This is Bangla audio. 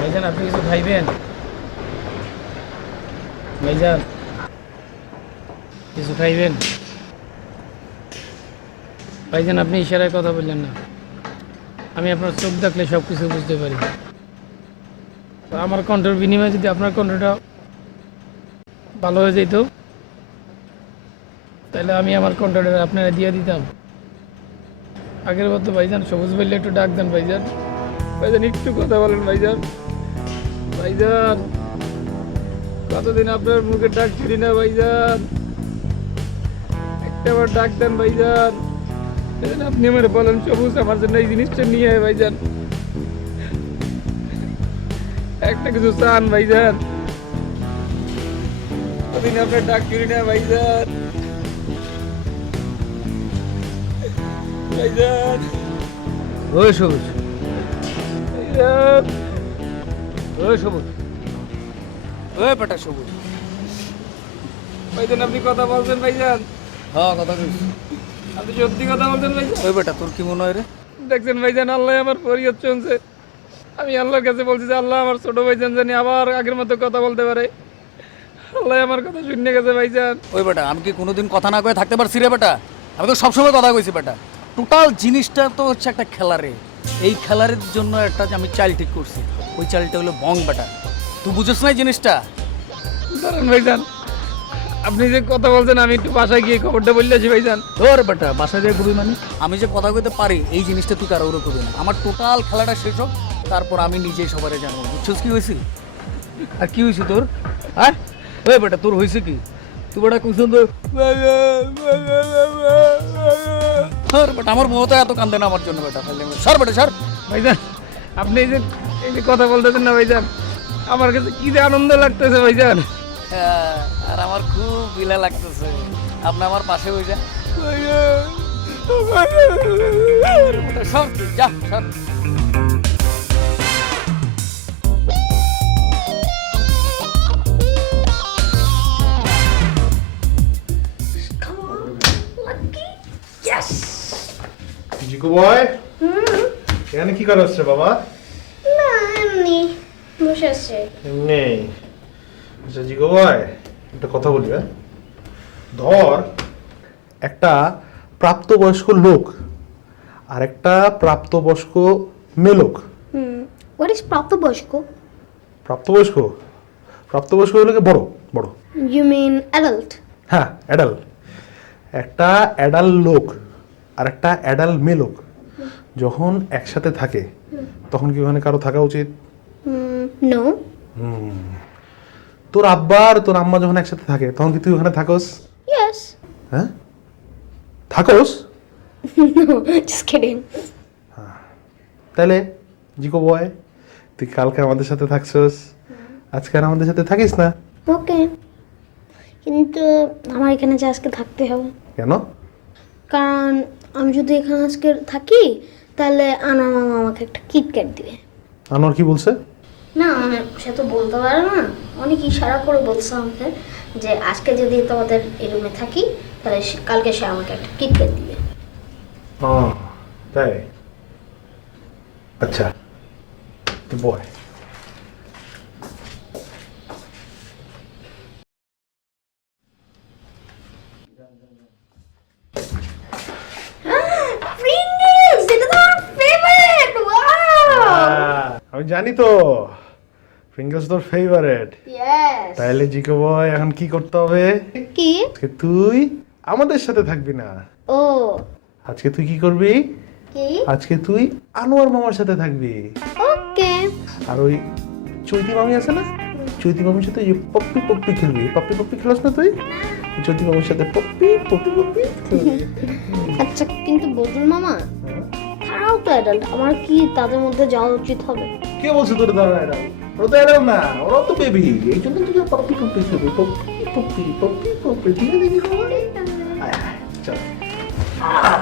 ভাইজান আপনি কিছু খাইবেন? ভাইজান কিছু খাইবেন? ভাইজান, আপনি ইশারায় কথা বললেন না। আমি আপনার চোখ দেখলে সব কিছু বুঝতে পারি। আমার কণ্ঠের বিনিময়ে যদি আপনার কণ্ঠটা ভালো হয়ে যেত, তাহলে আমি আমার কণ্ঠটা আপনারা দিয়ে দিতাম। আগের মতো ভাইজান, সবুজ বললে একটু ডাক দেন ভাইজান। ভাইজান, একটু কথা বলেন ভাইজান। ভাইজান। কতদিন আপনার মুখে ডাক ছিলি না ভাইজান? একটা বার ডাক দেন ভাইজান। আপনি আমার বলেন সবুজ আমার জন্য এই জিনিসটা নিয়ে আয় ভাইজান। একটা কিছু চান ভাইজান। কতদিন আপনার ডাক ছিলি না ভাইজান? ভাইজান। ওই সবুজ। ভাইজান। ওই সবুজ। ওই সবুজ। ভাইজান আপনি কথা বলছেন ভাইজান। হ্যাঁ কথা কইছি আপনি সত্যি কথা বলছেন ভাইজান? ওই বেটা তোর কি মনে হয় রে? দেখছেন ভাইজান আল্লাহ আমার ফরিয়াদ শুনছে আমি আল্লাহর কাছে বলছি যে আল্লাহ আমার ছোট ভাইজান জানি আবার আগের মতো কথা বলতে পারে। আল্লাহ আমার কথা শুনে গেছে ভাইজান। ওই বেটা আমি কি কোনোদিন কথা না কয়ে থাকতে পারছি রে বেটা? আমি তো সবসময় কথা কইছি বেটা। টোটাল জিনিসটা তো হচ্ছে একটা খেলারে এই খেলারের জন্য একটা আমি চাল ঠিক করছি। ওই চালটা হলো বং বেটা। তুই বুঝছ না এই জিনিসটা? দাঁড়ান ভাইজান। আপনি যে কথা বলছেন আমি একটু বাসায় গিয়ে খবরটা বললেছি ভাইজান। ওর বেটা বাসায় যায় করবি মানে? আমি যে কথা কইতে পারি এই জিনিসটা তুই কারোর করবি না। আমার টোটাল খেলাটা শেষ হোক তারপর আমি নিজেই সবারে জানব। বুঝছিস কি হয়েছে আর কি হয়েছে তোর? হ্যাঁ? ওই বেটা তোর হয়েছে কি? তুই বেটা তো সর বেটা আমার মতো এত কান্দে না আমার জন্য বেটা সর বেটা সর। ভাইজান আপনি এই যে এই যে কথা বলতেছেন না ভাইজান আমার কাছে কি যে আনন্দ লাগতেছে ভাইজান। হ্যাঁ, আর আমার খুব বিলা লাগতেছে। আপনি আমার পাশে বসে। সর যা সর। জিকু বয় এখানে কি করা হচ্ছে বাবা? বসে আছে। এমনি। আচ্ছা একটা কথা বলি হ্যাঁ? ধর একটা প্রাপ্তবয়স্ক লোক আর একটা প্রাপ্তবয়স্ক মেলোক। হুম হোয়াট ইজ প্রাপ্তবয়স্ক? প্রাপ্তবয়স্ক? প্রাপ্তবয়স্ক হলো কি? বড় বড়। ইউ মিন অ্যাডাল্ট হ্যাঁ অ্যাডাল একটা অ্যাডাল লোক আর একটা অ্যাডাল মেলোক যখন একসাথে থাকে তখন কি ওখানে কারও থাকা উচিত? নো তোর আব্বা আর তোর আম্মা যখন একসাথে থাকে তখন কি তুই ওখানে থাকোস? ইয়েস হ্যাঁ? থাকোস? নো জাস্ট কিডিং তাহলে জিকো বয় তুই কালকে আমাদের সাথে থাকছস। আজকে আর আমাদের সাথে থাকিস না? ওকে। কিন্তু আমার এখানে যে আজকে থাকতে হবে। কেন? কারণ আমি যদি এখানে আজকে থাকি তাহলে আনার মামা আমাকে একটা কিটক্যাট দিবে। আনোয়ার কি বলছে? না মানে সে তো বলতে পারে না। অনেক ইশারা করে বলছে আমাকে যে আজকে যদি তোমাদের এই রুমে থাকি তাহলে কালকে সে আমাকে একটা কিটক্যাট দিবে। তাই? আচ্ছা। বয়! আমি জানি তো। ফিঙ্গার্স তোর ফেভারেট Yes! তাইলে জিকো বয় এখন কি করতে হবে? কি? তুই আমাদের সাথে থাকবি না। ও। আজকে তুই কি করবি? কি? আজকে তুই আনোয়ার মামার সাথে থাকবি। ওকে। আর ওই চৈতি মামি আছে না? চৈতি মামির সাথে এই পপ্পি পপ্পি খেলবি। পপ্পি পপ্পি খেলাস না তুই? চৈতি মামির সাথে পপ্পি পপ্পি পপ্পি খেলবি। আচ্ছা কিন্তু বদল মামা তারাও তো অ্যাডাল্ট আমার কি তাদের মধ্যে যাওয়া উচিত হবে? কে বলছে তোর দাদা এরা ওরা তো এরাও না ওরাও তো বেবি এই জন্য তুই পপ্পি পপ্পি খেলবি পপ্পি পপ্পি পপ্পি পপ্পি ঠিক আছে কি খবর আয়, আয়, চল হাহা